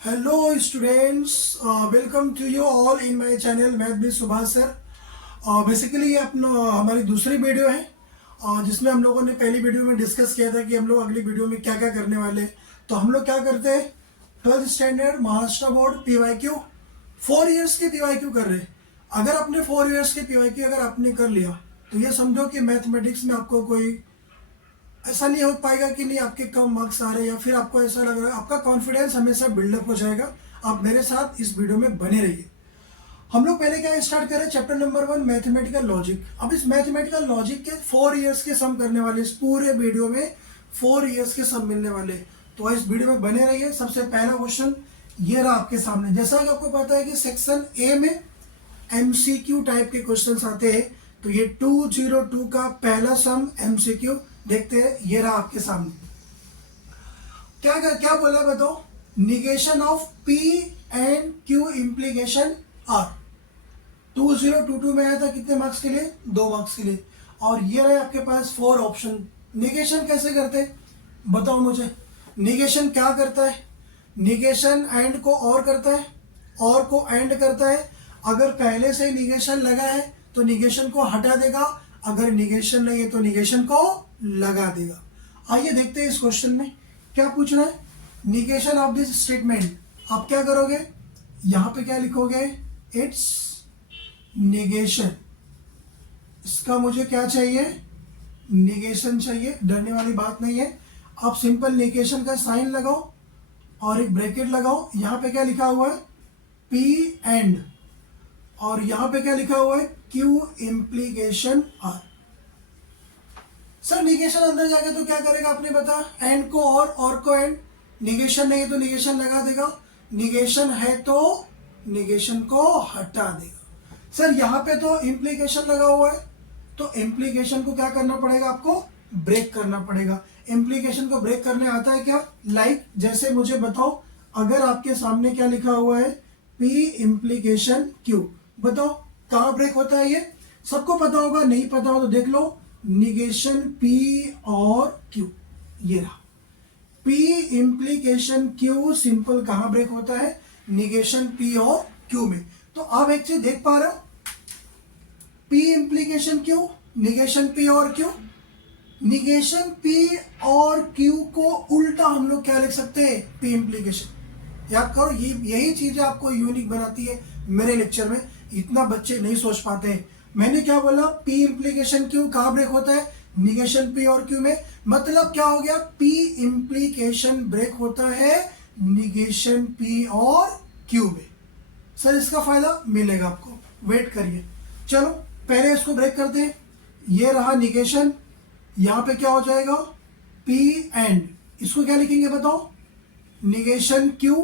Hello students, welcome to you all in my channel math with Subhash sir. Basically ये अपना हमारी दूसरी video है जिसमें हम लोगों ने पहली वीडियो में डिस्कस किया था कि हम लोग अगली वीडियो में क्या क्या करने वाले हैं। तो हम लोग क्या करते हैं, 12th standard Maharashtra board PYQ 4 years के PYQ कर रहे हैं। अगर आपने 4 इयर्स के PYQ अगर आपने कर लिया तो ये समझो कि मैथमेटिक्स में आपको कोई ऐसा नहीं हो पाएगा कि नहीं आपके कम मार्क्स आ रहे हैं या फिर आपको ऐसा लग रहा है। आपका कॉन्फिडेंस हमेशा बिल्डअप हो जाएगा। आप मेरे साथ इस वीडियो में बने रहिए। हम लोग पहले क्या स्टार्ट करें, चैप्टर नंबर 1 मैथमेटिकल लॉजिक। अब इस मैथमेटिकल लॉजिक के 4 इयर्स के सम करने वाले, इस पूरे वीडियो में 4 इयर्स के सम मिलने वाले। तो इस वीडियो में बने रहिए। सबसे पहला क्वेश्चन ये रहा आपके सामने। जैसा कि आपको पता है कि सेक्शन ए में MCQ टाइप के क्वेश्चंस आते हैं, तो ये 202 का पहला सम MCQ देखते हैं। ये रहा आपके सामने। क्या क्या बोला है बताओ। Negation of P and Q implication R 2022 में आया था। कितने मार्क्स के लिए? 2 मार्क्स के लिए। और ये रहे आपके पास 4 ऑप्शन। निगेशन कैसे करते हैं बताओ मुझे। निगेशन क्या करता है? निगेशन एंड को और करता है, और को एंड करता है। अगर पहले से ही निगेशन लगा है तो निगेशन को हटा देगा, अगर निगेशन नहीं है तो निगेशन को लगा देगा। आइए देखते हैं इस क्वेश्चन में क्या पूछ रहा है। Negation of this statement. आप क्या करोगे, यहां पे क्या लिखोगे, इट्स निगेशन। इसका मुझे क्या चाहिए, निगेशन चाहिए। डरने वाली बात नहीं है। आप सिंपल निगेशन का साइन लगाओ और एक ब्रैकेट लगाओ। यहां पे क्या लिखा हुआ है, P एंड, और यहां पे क्या लिखा हुआ है, Q implication R। Sir negation अंदर जाके तो क्या करेगा आपने बता, एंड को और को एंड। निगेशन नहीं है तो निगेशन लगा देगा, निगेशन है तो निगेशन को हटा देगा। सर यहाँ पे तो इम्प्लीकेशन लगा हुआ है, तो इम्प्लीकेशन को क्या करना पड़ेगा, आपको ब्रेक करना पड़ेगा। इम्प्लीकेशन को ब्रेक करने आता है क्या, लाइक जैसे मुझे बताओ, अगर आपके सामने क्या लिखा हुआ है, P इम्प्लीकेशन Q, बताओ कहाँ ब्रेक होता है। ये सबको पता होगा, नहीं पता हो तो देख लो। निगेशन P और Q, ये रहा P इम्प्लीकेशन Q। सिंपल कहां ब्रेक होता है, निगेशन P और Q में। तो आप एक चीज देख पा रहे हो, P implication Q, negation P और Q। निगेशन P और Q को उल्टा हम लोग क्या लिख सकते हैं, P इम्प्लीकेशन। याद करो, ये यही चीजें आपको यूनिक बनाती है मेरे लेक्चर में। इतना बच्चे नहीं सोच पाते हैं। मैंने क्या बोला, P इम्प्लीकेशन Q कहां ब्रेक होता है, निगेशन P और Q में। मतलब क्या हो गया, P इम्प्लीकेशन ब्रेक होता है निगेशन P और Q में। सर इसका फायदा मिलेगा आपको, वेट करिए। चलो पहले इसको ब्रेक करते हैं। ये रहा निगेशन, यहां पे क्या हो जाएगा, P एंड, इसको क्या लिखेंगे बताओ, निगेशन Q,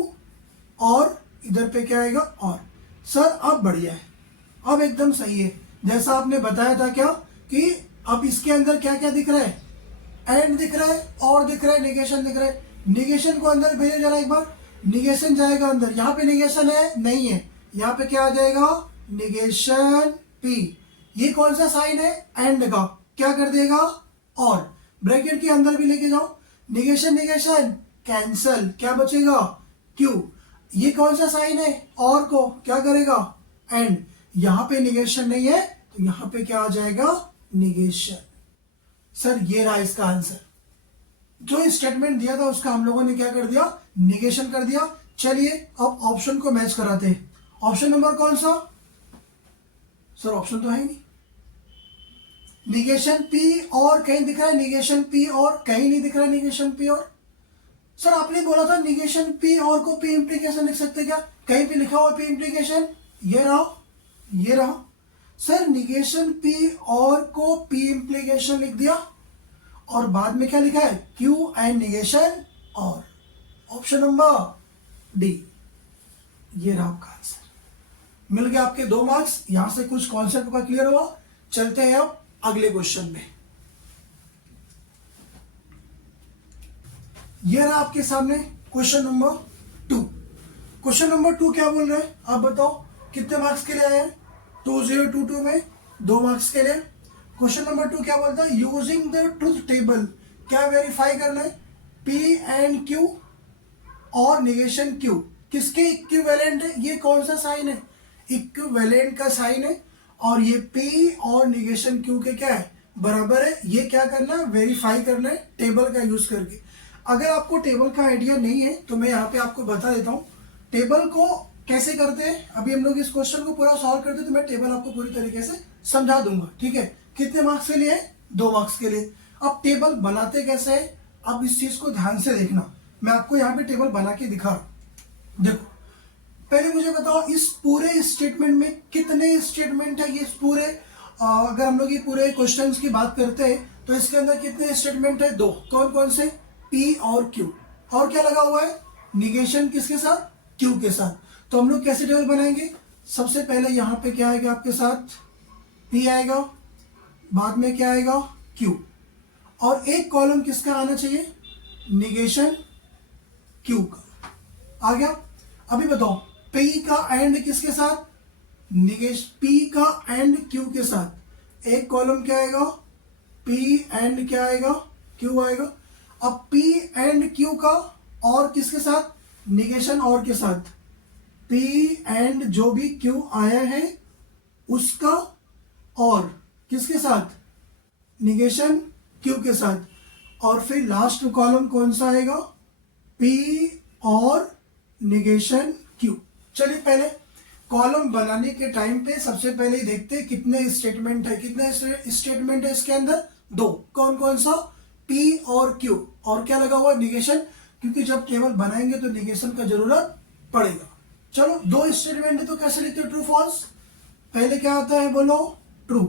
और इधर पे क्या आएगा, और। सर अब बढ़िया है, अब एकदम सही है। जैसा आपने बताया था क्या कि अब इसके अंदर क्या क्या दिख रहा है, एंड दिख रहा है, और दिख रहा है, निगेशन दिख रहा है। निगेशन को अंदर भेजो जरा एक बार। निगेशन जाएगा अंदर, यहाँ पे निगेशन है नहीं है, यहाँ पे क्या आ जाएगा, निगेशन P। ये कौन सा साइन है, एंड का, क्या कर देगा, और। ब्रैकेट के अंदर भी लेके जाओ, निगेशन निगेशन कैंसल, क्या बचेगा, Q। ये कौन सा साइन है, और को क्या करेगा, एंड। यहां पे निगेशन नहीं है तो यहां पे क्या आ जाएगा, निगेशन। सर ये रहा इसका आंसर। जो स्टेटमेंट दिया था उसका हम लोगों ने क्या कर दिया, निगेशन कर दिया। चलिए अब ऑप्शन को मैच कराते हैं। ऑप्शन नंबर कौन सा, सर ऑप्शन तो है नहीं। निगेशन P और कहीं दिख रहा है, निगेशन P और कहीं नहीं दिख रहा है, निगेशन P और। सर आपने बोला था निगेशन P और को P इम्प्लीकेशन लिख सकते क्या, कहीं पे लिखा हुआ P इम्प्लीकेशन, ये रहा, ये रहा। सर निगेशन P और को P इम्प्लीकेशन लिख दिया, और बाद में क्या लिखा है, Q एंड निगेशन और। ऑप्शन नंबर डी, ये रहा आपका आंसर। मिल गया आपके 2 मार्क्स। यहां से कुछ कॉन्सेप्ट का क्लियर हुआ। चलते हैं अब अगले क्वेश्चन में। ये रहा आपके सामने क्वेश्चन नंबर 2। क्वेश्चन नंबर 2 क्या बोल रहे हैं, आप बताओ कितने मार्क्स के लिए आए हैं, 2022 में 2 मार्क्स के लिए। क्वेश्चन नंबर 2 क्या बोलता है, यूजिंग द ट्रूथ टेबल। क्या वेरीफाई करना है, P एंड Q और निगेशन Q किसके इक्विवेलेंट है, ये कौन सा साइन है, इक्विवेलेंट का साइन है, और ये P और निगेशन Q के क्या है, बराबर है। ये क्या करना है, वेरीफाई करना है टेबल का यूज करके। अगर आपको टेबल का आइडिया नहीं है तो मैं यहाँ पे आपको बता देता हूँ टेबल को कैसे करते हैं। अभी हम लोग इस क्वेश्चन को पूरा सॉल्व करते हैं तो मैं टेबल आपको पूरी तरीके से समझा दूंगा, ठीक है। कितने मार्क्स के लिए, 2 मार्क्स के लिए। अब टेबल बनाते कैसे है, अब इस चीज को ध्यान से देखना, मैं आपको यहाँ पे टेबल बना के दिखा रहा हूं। देखो पहले मुझे बताओ इस पूरे स्टेटमेंट में कितने स्टेटमेंट है, ये पूरे अगर हम लोग ये पूरे क्वेश्चंस की बात करते हैं तो इसके अंदर कितने स्टेटमेंट है, 2। कौन कौन से, P और Q। और क्या लगा हुआ है, निगेशन किसके साथ, Q के साथ। तो हम लोग कैसे टेबल बनाएंगे, सबसे पहले यहाँ पे क्या आएगा आपके साथ, P आएगा, बाद में क्या आएगा, Q, और एक कॉलम किसका आना चाहिए, निगेशन Q का। आ गया। अभी बताओ P का एंड किसके साथ, P का एंड Q के साथ। एक कॉलम क्या आएगा, P एंड क्या आएगा, Q आएगा। अब P एंड Q का और किसके साथ, निगेशन और के साथ। P एंड जो भी Q आया है उसका और किसके साथ, निगेशन Q के साथ। और फिर लास्ट कॉलम कौन सा आएगा, P और निगेशन Q। चलिए पहले कॉलम बनाने के टाइम पे सबसे पहले ही देखते हैं कितने स्टेटमेंट है, कितने स्टेटमेंट है इसके अंदर, 2। कौन कौन सा, P और Q, और क्या लगा हुआ, निगेशन, क्योंकि जब टेबल बनाएंगे तो निगेशन का जरूरत पड़ेगा। चलो 2 स्टेटमेंट है तो कैसे लिखते हो, ट्रू फॉल्स। पहले क्या आता है बोलो, ट्रू,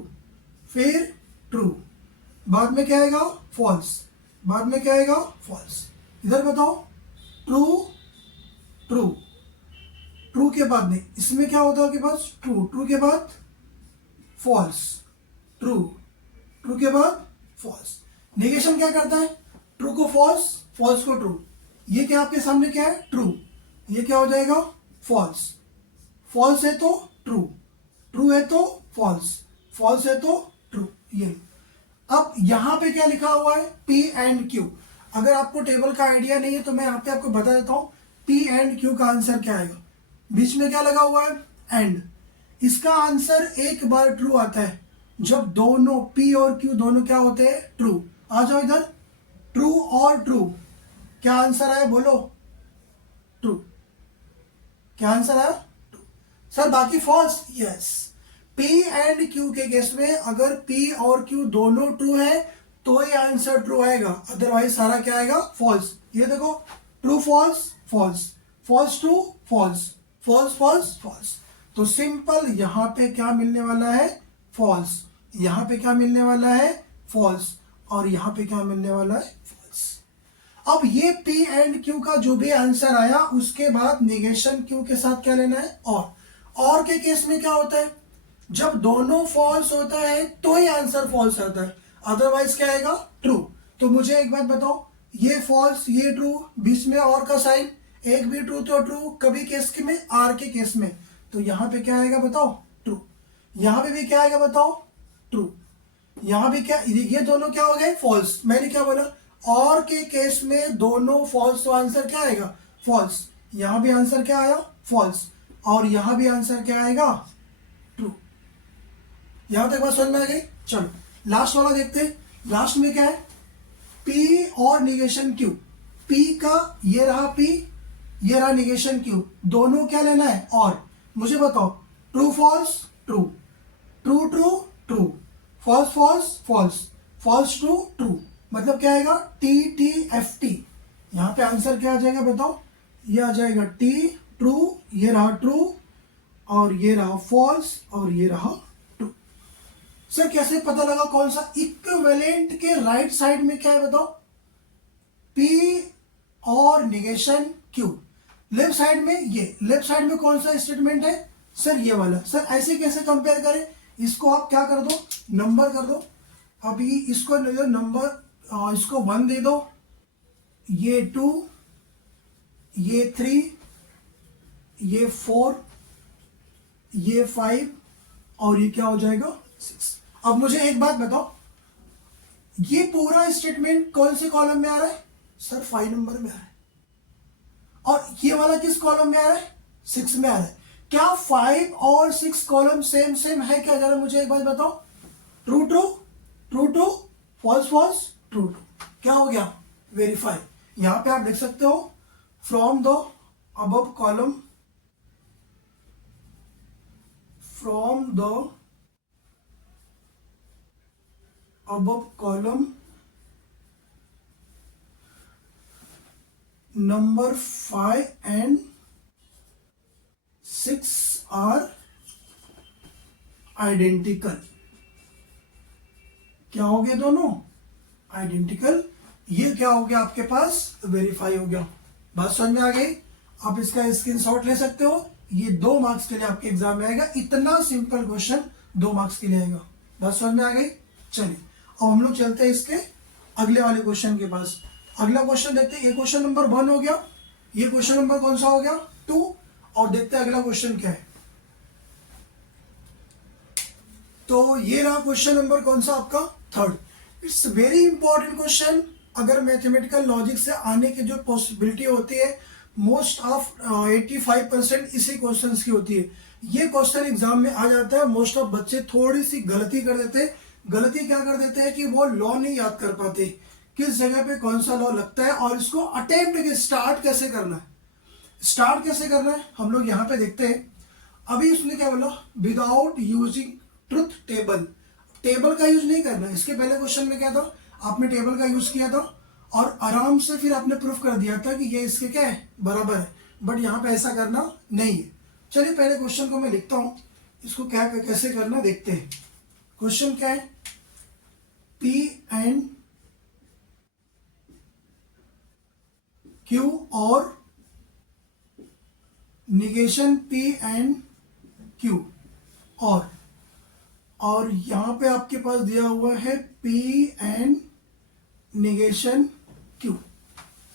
फिर ट्रू, बाद में क्या आएगा, फॉल्स, बाद में क्या आएगा, फॉल्स। इधर बताओ, ट्रू ट्रू, ट्रू के बाद नहीं, इसमें क्या होता है आपके पास, ट्रू, ट्रू के बाद फॉल्स, ट्रू, ट्रू के बाद फॉल्स। नेगेशन क्या करता है, ट्रू को फॉल्स, फॉल्स को ट्रू। ये क्या आपके सामने क्या है, ट्रू, ये क्या हो जाएगा, फॉल्स, फॉल्स है तो ट्रू, ट्रू है तो फॉल्स, फॉल्स है तो ट्रू। ये अब यहां पे क्या लिखा हुआ है, P एंड Q। अगर आपको टेबल का आइडिया नहीं है तो मैं यहाँ पे आपको बता देता हूँ P एंड Q का आंसर क्या आएगा। बीच में क्या लगा हुआ है, एंड। इसका आंसर एक बार ट्रू आता है जब दोनों P और Q दोनों क्या होते हैं, ट्रू। आ जाओ इधर, ट्रू और ट्रू, क्या आंसर आया बोलो, ट्रू। क्या आंसर आया, ट्रू। सर बाकी false, yes. P and Q के केस में अगर P और Q दोनों ट्रू है तो ये आंसर ट्रू आएगा, अदरवाइज सारा क्या आएगा, फॉल्स। ये देखो, true false false, false true false, false false false. तो सिंपल यहां पे क्या मिलने वाला है, फॉल्स, यहां पे क्या मिलने वाला है, फॉल्स, और यहां पे क्या मिलने वाला है, फॉल्स। अब ये P एंड Q का जो भी आंसर आया उसके बाद निगेशन Q के साथ क्या लेना है, और के केस में क्या होता है, जब दोनों फॉल्स होता है तो ही आंसर फॉल्स आता है, अदरवाइज क्या आएगा, ट्रू। तो मुझे एक बात बताओ, ये फॉल्स ये ट्रू, बीच में और का साइन, एक भी ट्रू तो ट्रू, कभी केस के में, आर के केस में, तो यहां पे क्या आएगा बताओ, ट्रू। यहां पे भी क्या आएगा बताओ, ट्रू। यहां भी क्या, ये दोनों क्या हो गए, फॉल्स। मैंने क्या बोला, और के केस में दोनों फॉल्स, तो आंसर क्या आएगा, फॉल्स। यहां भी आंसर क्या आया, फॉल्स, और यहां भी आंसर क्या आएगा, ट्रू। यहां तक बात समझ में आ गई। चलो लास्ट वाला देखते हैं। लास्ट में क्या है, P और निगेशन Q। P का ये रहा P, ये रहा निगेशन Q, दोनों क्या लेना है, और। मुझे बताओ, true false true, true true true, false false false, false true true, मतलब क्या आएगा, TTFT। यहां पे आंसर क्या आ जाएगा बताओ, ये आ जाएगा T, ट्रू, ये रहा ट्रू, और ये रहा फॉल्स, और ये रहा ट्रू। सर कैसे पता लगा कौन सा, इक्विवेलेंट के राइट साइड में क्या है बताओ, P और निगेशन Q। लेफ्ट साइड में, ये लेफ्ट साइड में कौन सा स्टेटमेंट है, सर ये वाला। सर ऐसे कैसे कंपेयर करें, इसको आप क्या कर दो, नंबर कर दो। अभी इसको ले लो नंबर, इसको 1 दे दो, ये 2, ये 3, ये 4, ये 5, और ये क्या हो जाएगा, 6। अब मुझे एक बात बताओ, ये पूरा स्टेटमेंट कौन से कॉलम में आ रहा है, सर 5 नंबर में आ रहा है। और ये वाला किस कॉलम में आ रहा है? 6 में आ रहा है। क्या 5 और 6 कॉलम सेम सेम है क्या? जरा मुझे एक बात बताओ। True true, true true, false false, true true. क्या हो गया? वेरीफाई। यहां पे आप लिख सकते हो from the above column, from the above column number 5 and 6 are identical। क्या हो गया दोनों? आइडेंटिकल। ये क्या हो गया आपके पास? वेरीफाई हो गया। बात समझ में आ गई? आप इसका स्क्रीनशॉट ले सकते हो। ये 2 मार्क्स के लिए आपके एग्जाम में आएगा। इतना सिंपल क्वेश्चन 2 मार्क्स के लिए आएगा। बात समझ में आ गई? चलिए अब हम लोग चलते हैं इसके अगले वाले क्वेश्चन के पास। अगला क्वेश्चन देखते हैं। ये क्वेश्चन नंबर 1 हो गया। ये क्वेश्चन नंबर कौन सा हो गया? 2। और देखते हैं अगला क्वेश्चन क्या है। तो ये रहा क्वेश्चन नंबर कौन सा आपका? 3rd। It's very important question. अगर मैथमेटिकल लॉजिक से आने की जो पॉसिबिलिटी होती है, मोस्ट ऑफ 85% इसी क्वेश्चन की होती है। ये क्वेश्चन एग्जाम में आ जाता है। मोस्ट ऑफ बच्चे थोड़ी सी गलती कर देते हैं। गलती क्या कर देते हैं कि वो लॉ नहीं याद कर पाते, किस जगह पे कौन सा लॉ लगता है और इसको अटेम्प्ट स्टार्ट कैसे करना है। स्टार्ट कैसे करना है हम लोग यहाँ पे देखते हैं। अभी उसने क्या बोला? Without using truth table. Table का यूज नहीं करना है। इसके पहले क्वेश्चन में क्या था? आपने टेबल का यूज किया था और आराम से फिर आपने प्रूफ कर दिया था कि ये इसके क्या है? बराबर है। बट यहाँ पे ऐसा करना नहीं है। चलिए पहले क्वेश्चन को मैं लिखता हूं, इसको क्या कैसे करना देखते हैं। क्वेश्चन क्या है? P and Q और निगेशन P and Q और यहां पे आपके पास दिया हुआ है P and निगेशन Q।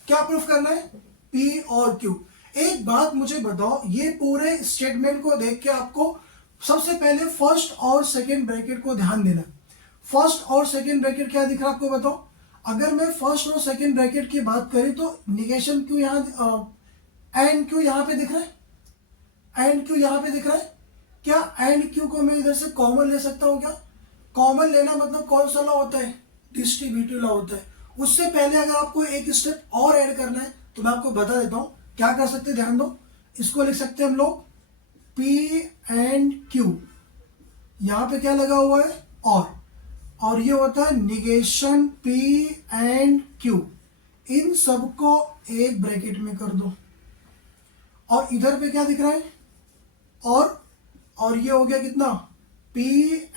क्या प्रूफ करना है? P और Q। एक बात मुझे बताओ, ये पूरे स्टेटमेंट को देख के आपको सबसे पहले फर्स्ट और सेकंड ब्रैकेट को ध्यान देना। फर्स्ट और सेकंड ब्रैकेट क्या दिख रहा है आपको बताओ। अगर मैं फर्स्ट और सेकंड ब्रैकेट की बात करी तो निगेशन क्यू यहाँ एंड क्यू यहाँ पे दिख रहा है। एंड क्यू यहाँ पे दिख रहा है। क्या एंड क्यू को मैं इधर से कॉमन ले सकता हूँ क्या? कॉमन लेना मतलब कौन सा लॉ होता है? डिस्ट्रीब्यूटिव लॉ होता है। उससे पहले अगर आपको एक स्टेप और ऐड करना है तो मैं आपको बता देता हूँ क्या कर सकते हैं। ध्यान दो, इसको लिख सकते हैं हम लोग P एंड Q। यहाँ पे क्या लगा हुआ है? और ये होता है निगेशन P एंड Q। इन सबको एक ब्रैकेट में कर दो। और इधर पे क्या दिख रहा है? और ये हो गया कितना? P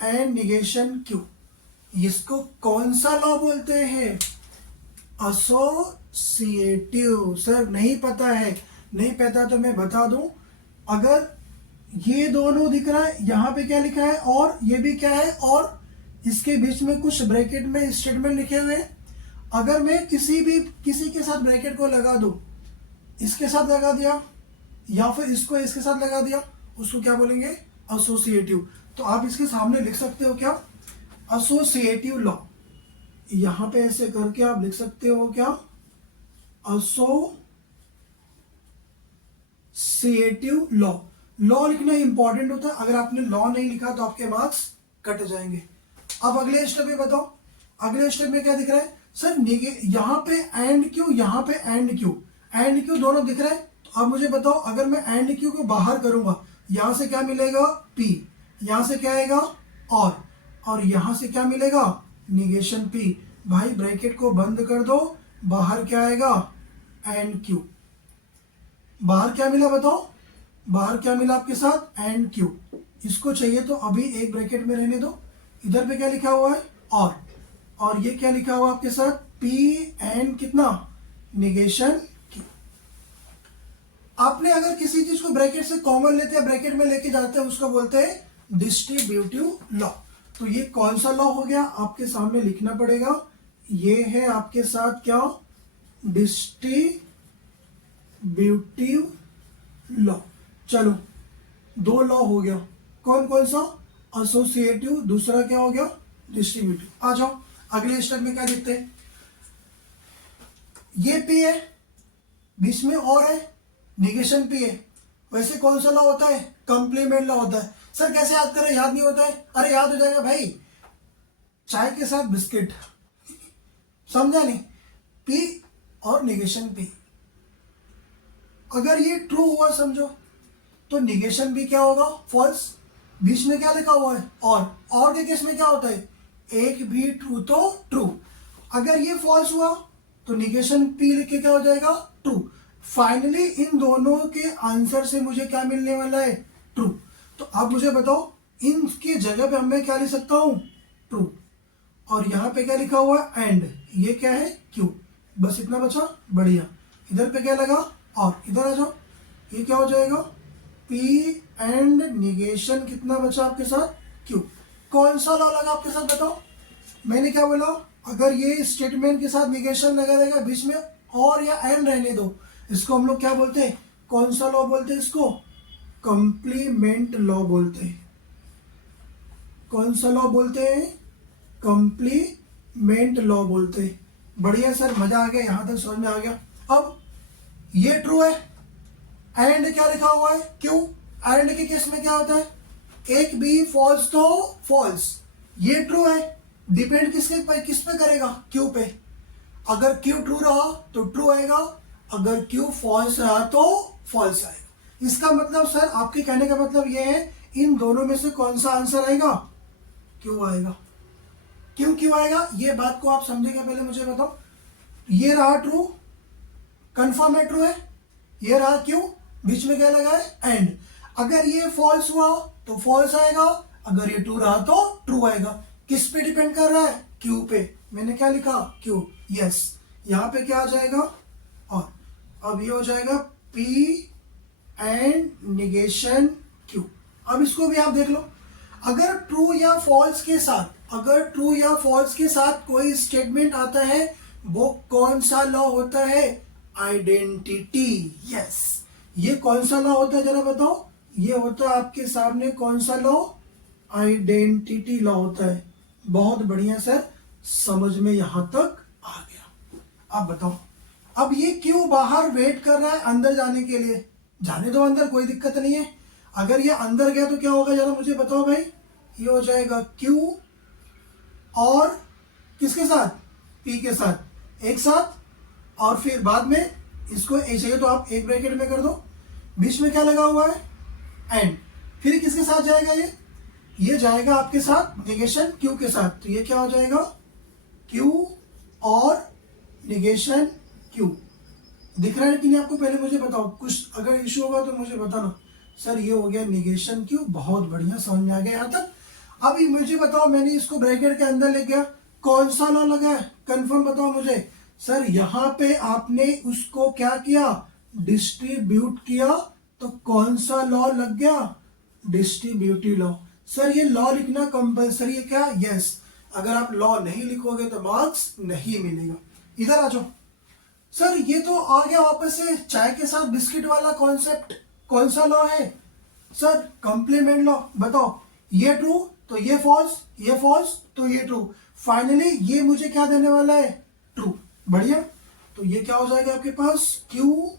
and negation Q। इसको कौन सा लॉ बोलते हैं? एसोसिएटिव। सर नहीं पता है। नहीं पता तो मैं बता दूं। अगर ये दोनों दिख रहा है, यहां पे क्या लिखा है और ये भी क्या है, और इसके बीच में कुछ ब्रैकेट में स्टेटमेंट लिखे हुए हैं। अगर मैं किसी के साथ ब्रैकेट को लगा दूं, इसके साथ लगा दिया या फिर इसको इसके साथ लगा दिया, उसको क्या बोलेंगे? एसोसिएटिव। तो आप इसके सामने लिख सकते हो क्या? Associative law. यहां पे ऐसे करके आप लिख सकते हो क्या? Associative law. लॉ लिखना इंपॉर्टेंट होता है। अगर आपने लॉ नहीं लिखा तो आपके मार्क्स कट जाएंगे। अब अगले स्टेप में बताओ। अगले स्टेप में क्या दिख रहा है? सर यहाँ पे एंड क्यू, यहाँ पे एंड क्यू। एंड क्यू दोनों दिख रहा है। तो अब मुझे बताओ, अगर मैं एंड क्यू को बाहर करूंगा, यहां से क्या मिलेगा? P। यहां से क्या आएगा? और यहां से क्या मिलेगा? Negation P। भाई ब्रैकेट को बंद कर दो। बाहर क्या आएगा? And Q. बाहर क्या मिला बताओ? बाहर क्या मिला आपके साथ? And Q. इसको चाहिए तो अभी एक ब्रैकेट में रहने दो। इधर पे क्या लिखा हुआ है? और ये क्या लिखा हुआ आपके साथ? P एंड कितना? Negation Q। आपने अगर किसी चीज को ब्रैकेट से कॉमन लेते हैं, ब्रैकेट में लेके जाते हैं, उसको बोलते हैं डिस्ट्रीब्यूटिव लॉ। तो ये कौन सा लॉ हो गया? आपके सामने लिखना पड़ेगा। ये है आपके साथ क्या? Distributive law. चलो 2 लॉ हो गया। कौन कौन सा? एसोसिएटिव, दूसरा क्या हो गया? डिस्ट्रीब्यूटिव। आ जाओ अगले स्टेप में क्या देखते हैं। ये P है, बीच में और है, निगेशन पी है। वैसे कौन सा लॉ होता है? कंप्लीमेंट लॉ होता है। सर कैसे याद करें, याद नहीं होता है? अरे याद हो जाएगा भाई, चाय के साथ बिस्किट, समझा नहीं? पी और निगेशन पी। अगर ये ट्रू हुआ समझो, तो निगेशन भी क्या होगा? फॉल्स। बीच में क्या लिखा हुआ है? और के केस में क्या होता है? एक भी ट्रू तो ट्रू। अगर ये फॉल्स हुआ तो निगेशन पी लिख के क्या हो जाएगा? ट्रू। फाइनली इन दोनों के आंसर से मुझे क्या मिलने वाला है? ट्रू। तो अब मुझे बताओ, इनके जगह पे मैं क्या लिख सकता हूं? ट्रू। और यहां पे क्या लिखा हुआ है? एंड। ये क्या है? क्यू। बस इतना बचा, बढ़िया। इधर पे क्या लगा? और इधर आ जाओ, ये क्या हो जाएगा? पी एंड निगेशन कितना बचा आपके साथ? क्यू। कौन सा लॉ लगा आपके साथ बताओ? मैंने क्या बोला? अगर ये स्टेटमेंट के साथ निगेशन लगा रहेगा, बीच में और या एंड रहने दो, इसको हम लोग क्या बोलते हैं? कौन सा लॉ बोलते हैं इसको? कंप्लीमेंट लॉ बोलते हैं। कौन सा लॉ बोलते हैं? कंप्लीमेंट लॉ बोलते हैं। बढ़िया सर, मजा आ गया, यहां तक समझ में आ गया। अब ये ट्रू है, एंड क्या लिखा हुआ है? क्यू। एंड के केस में क्या होता है? एक भी फॉल्स तो फॉल्स। ये ट्रू है, डिपेंड किस पे करेगा? क्यू पे। अगर क्यू ट्रू रहा तो ट्रू आएगा, अगर क्यू फॉल्स रहा तो फॉल्स आएगा। इसका मतलब सर, आपके कहने का मतलब ये है, इन दोनों में से कौन सा आंसर आएगा? क्यू आएगा। क्यों आएगा? ये बात को आप समझेंगे, पहले मुझे बताओ। ये रहा ट्रू, कंफर्म है ट्रू है। ये रहा क्यू, बीच में क्या लगा है? एंड। अगर ये फॉल्स हुआ तो फॉल्स आएगा, अगर ये ट्रू रहा तो ट्रू आएगा। किस पे डिपेंड कर रहा है? क्यू पे। मैंने क्या लिखा? क्यू। यस। यहां पे क्या आ जाएगा? और अब ये हो जाएगा पी एंड निगेशन क्यू। अब इसको भी आप देख लो, अगर ट्रू या फॉल्स के साथ, कोई स्टेटमेंट आता है, वो कौन सा लॉ होता है? आइडेंटिटी। यस। ये कौन सा लॉ होता है जरा बताओ? ये होता है आपके सामने कौन सा लॉ? आइडेंटिटी लॉ होता है। बहुत बढ़िया सर, समझ में यहां तक आ गया। अब बताओ, अब ये क्यों बाहर वेट कर रहा है अंदर जाने के लिए? जाने दो अंदर, कोई दिक्कत नहीं है। अगर ये अंदर गया तो क्या होगा जरा मुझे बताओ भाई? ये हो जाएगा क्यू और किसके साथ? पी के साथ एक साथ, और फिर बाद में इसको चाहिए तो आप एक ब्रैकेट में कर दो। बीच में क्या लगा हुआ है? एंड। फिर किसके साथ जाएगा ये जाएगा आपके साथ निगेशन क्यू के साथ। तो ये क्या हो जाएगा? क्यू और निगेशन क्यू। दिख रहा है कि नहीं आपको? पहले मुझे बताओ, कुछ अगर इशू होगा तो मुझे बताना। सर ये हो गया निगेशन क्यू, बहुत बढ़िया, समझ में आ गया यहां तक। अभी मुझे बताओ, मैंने इसको ब्रैकेट के अंदर ले गया, कौन सा लॉ लगा है? कंफर्म बताओ मुझे। सर यहां पे आपने उसको क्या किया? डिस्ट्रीब्यूट किया, तो कौन सा लॉ लग गया? Distributive law. सर ये लॉ लिखना कंपलसरी है क्या? यस। अगर आप लॉ नहीं लिखोगे तो मार्क्स नहीं मिलेगा। इधर आ जाओ। सर ये तो आ गया वापस से चाय के साथ बिस्किट वाला कॉन्सेप्ट। कौन सा लॉ है? Sir complement law. बताओ, ये ट्रू तो ये फॉल्स, ये फॉल्स तो ये ट्रू। फाइनली ये मुझे क्या देने वाला है? ट्रू। बढ़िया। तो ये क्या हो जाएगा आपके पास? क्यू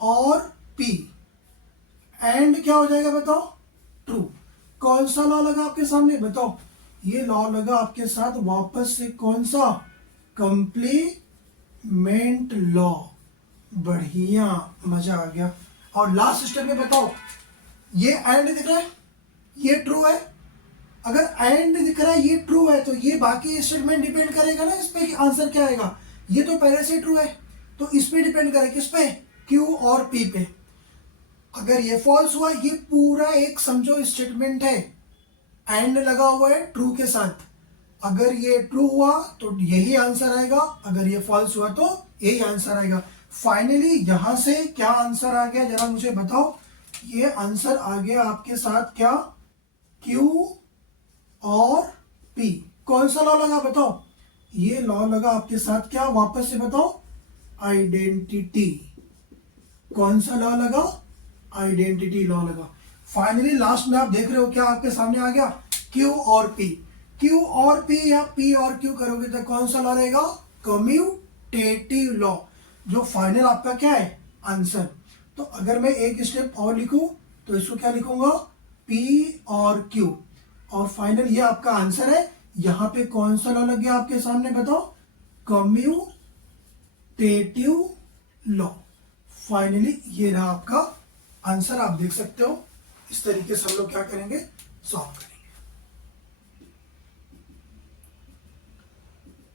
और पी। एंड क्या हो जाएगा बताओ? ट्रू। कौन सा लॉ लगा आपके सामने बताओ? ये लॉ लगा आपके साथ वापस से कौन सा? Complement law. बढ़िया, मजा आ गया। और लास्ट स्टेप में बताओ, ये एंड दिख रहा है, ये ट्रू है। अगर एंड दिख रहा है, ये ट्रू है, तो ये बाकी स्टेटमेंट डिपेंड करेगा ना इस पे कि आंसर क्या आएगा। ये तो पहले से ट्रू है, तो इस पे डिपेंड करे, किस पे? क्यू और पी पे। अगर ये फॉल्स हुआ, ये पूरा एक समझो स्टेटमेंट है, एंड लगा हुआ है ट्रू के साथ। अगर ये ट्रू हुआ तो यही आंसर आएगा, अगर ये फॉल्स हुआ तो यही आंसर आएगा। फाइनली यहां से क्या आंसर आ गया जरा मुझे बताओ? ये आंसर आ गया आपके साथ क्या? क्यू और पी। कौन सा लॉ लगा बताओ? ये लॉ लगा आपके साथ क्या? वापस से बताओ, आइडेंटिटी। कौन सा लॉ लगा? आइडेंटिटी लॉ लगा। फाइनली लास्ट में आप देख रहे हो क्या आपके सामने आ गया? क्यू और पी। क्यू और पी या पी और क्यू करोगे तो कौन सा लॉ रहेगा? Commutative law. जो फाइनल आपका क्या है? आंसर। तो अगर मैं एक स्टेप और लिखूं तो इसको क्या लिखूंगा, P और Q, और फाइनल ये आपका आंसर है। यहां पे कौन सा लॉ लग गया आपके सामने बताओ, कम्यूटेटिव लॉ। फाइनली ये रहा आपका आंसर, आप देख सकते हो। इस तरीके से हम लोग क्या करेंगे, सॉल्व करेंगे।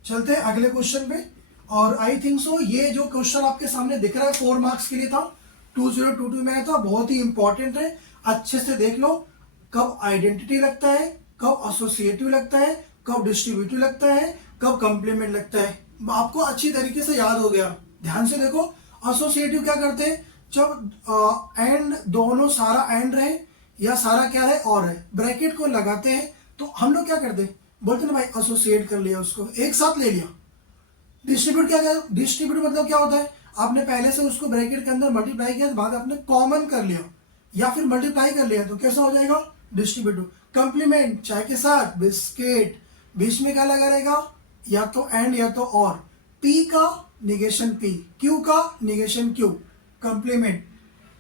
चलते हैं अगले क्वेश्चन पे। और आई थिंक सो ये जो क्वेश्चन आपके सामने दिख रहा है 4 मार्क्स के लिए था, 2022 में आया था, बहुत ही इंपॉर्टेंट है। अच्छे से देख लो, कब आइडेंटिटी लगता है, कब एसोसिएटिव लगता है, कब डिस्ट्रीब्यूटिव लगता है, कब कंप्लीमेंट लगता है, आपको अच्छी तरीके से याद हो गया। ध्यान से देखो, एसोसिएटिव क्या करते हैं, जब एंड दोनों सारा एंड रहे या सारा क्या है और है, ब्रैकेट को लगाते हैं तो हम लोग क्या करते हैं, बोलते ना भाई एसोसिएट कर लिया, उसको एक साथ ले लिया। डिस्ट्रीब्यूट क्या, डिस्ट्रीब्यूट मतलब क्या होता है, आपने पहले से उसको ब्रैकेट के अंदर मल्टीप्लाई किया, बाद आपने कॉमन कर लिया या फिर मल्टीप्लाई कर लिया, तो कैसा हो जाएगा, डिस्ट्रीब्यूटिव। कंप्लीमेंट, चाय के साथ बिस्किट, बीच में क्या लगा रहेगा, या तो एंड या तो और। पी का निगेशन पी, क्यू का निगेशन क्यू, कंप्लीमेंट।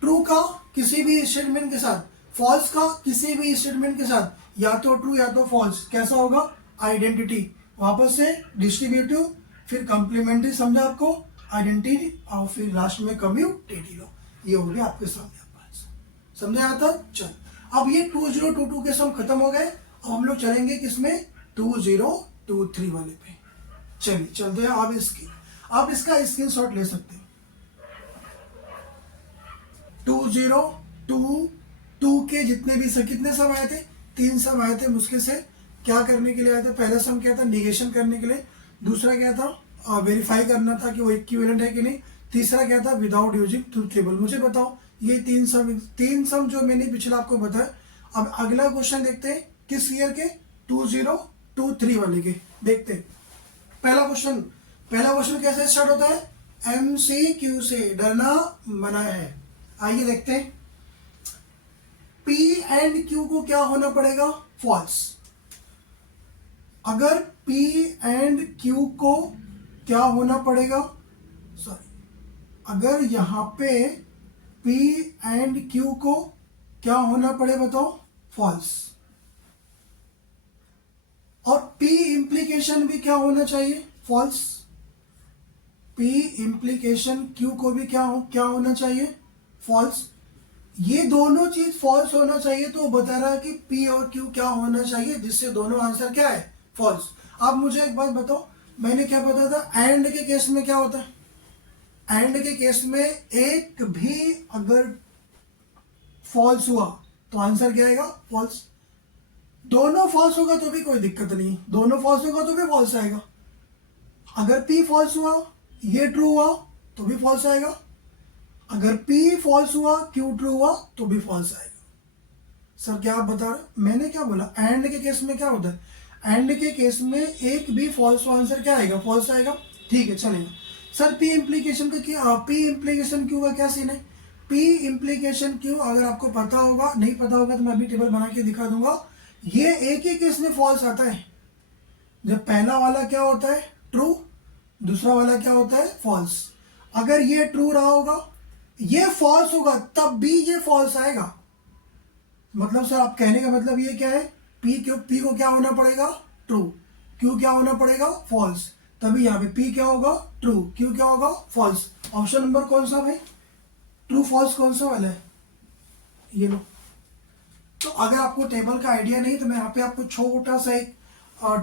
ट्रू का किसी भी स्टेटमेंट के साथ, फॉल्स का किसी भी स्टेटमेंट के साथ, या तो ट्रू या तो फॉल्स, कैसा होगा, आइडेंटिटी। वापस से डिस्ट्रीब्यूटिव, फिर कंप्लीमेंट्री, समझा आपको, आइडेंटिटी, और फिर लास्ट में कम्यूटेटिव। ये हो गया आपके सामने आपका आंसर। समझा आता, चल अब ये 2022 के सम खत्म हो गए। अब हम लोग चलेंगे किसमें, 2023 वाले पे। चलिए चलते हैं। आप इसका स्क्रीनशॉट ले सकते हैं। 2022 के जितने भी कितने सम आए थे, 3 सम आए थे। मुश्किल से क्या करने के लिए आए थे, पहला सम क्या था, निगेशन करने के लिए। दूसरा क्या था, वेरीफाई करना था कि वो इक्विवेलेंट है कि नहीं। तीसरा क्या था, विदाउट यूजिंग ट्रूथ टेबल। मुझे बताओ ये 3 सम जो मैंने पिछला आपको बताया। अब अगला क्वेश्चन देखते हैं, किस ईयर के, 2023 वाले के देखते हैं। पहला क्वेश्चन कैसे स्टार्ट होता है, MCQ से, डरना मना है। आइए देखते हैं। P एंड Q को क्या होना पड़ेगा, फॉल्स। अगर P एंड Q को क्या होना पड़ेगा, सॉरी, अगर यहां पे P एंड Q को क्या होना पड़े बताओ, फॉल्स। और P इंप्लीकेशन भी क्या होना चाहिए, फॉल्स। P इंप्लीकेशन Q को भी क्या होना चाहिए, फॉल्स। ये दोनों चीज फॉल्स होना चाहिए, तो बता रहा है कि P और Q क्या होना चाहिए, जिससे दोनों आंसर क्या है, फॉल्स। अब मुझे एक बात बताओ, मैंने क्या बताया था, एंड के केस में क्या होता है, एंड के केस में एक भी अगर फॉल्स हुआ तो आंसर क्या आएगा, फॉल्स। दोनों फॉल्स होगा तो भी कोई दिक्कत नहीं, दोनों फॉल्स होगा तो भी फॉल्स आएगा। अगर P फॉल्स हुआ, ये ट्रू हुआ तो भी फॉल्स आएगा। अगर P फॉल्स हुआ, Q ट्रू हुआ तो भी फॉल्स आएगा। सर क्या आप बता रहे, मैंने क्या बोला, एंड के केस में क्या होता है, एंड के केस में एक भी फॉल्स आंसर क्या आएगा, फॉल्स आएगा। ठीक है चलेगा। सर P इंप्लीकेशन का क्या, P इंप्लीकेशन Q का क्या सीन है, P इंप्लीकेशन Q अगर आपको पता होगा, नहीं पता होगा तो मैं अभी टेबल बना के दिखा दूंगा। ये एक ही केस में फॉल्स आता है, जब पहला वाला क्या होता है, ट्रू, दूसरा वाला क्या होता है, फॉल्स। अगर ये ट्रू रहा होगा, ये फॉल्स होगा, तब भी ये फॉल्स आएगा। मतलब सर आप कहने का मतलब ये क्या है, P को क्या होना पड़ेगा, ट्रू, Q क्या होना पड़ेगा, फॉल्स। तभी यहाँ पे P क्या होगा, ट्रू, Q क्या होगा, फॉल्स। ऑप्शन नंबर कौन सा भाई, ट्रू फॉल्स कौन सा वाला है, ये लो। तो अगर आपको टेबल का आइडिया नहीं तो मैं यहाँ पे आपको छोटा सा एक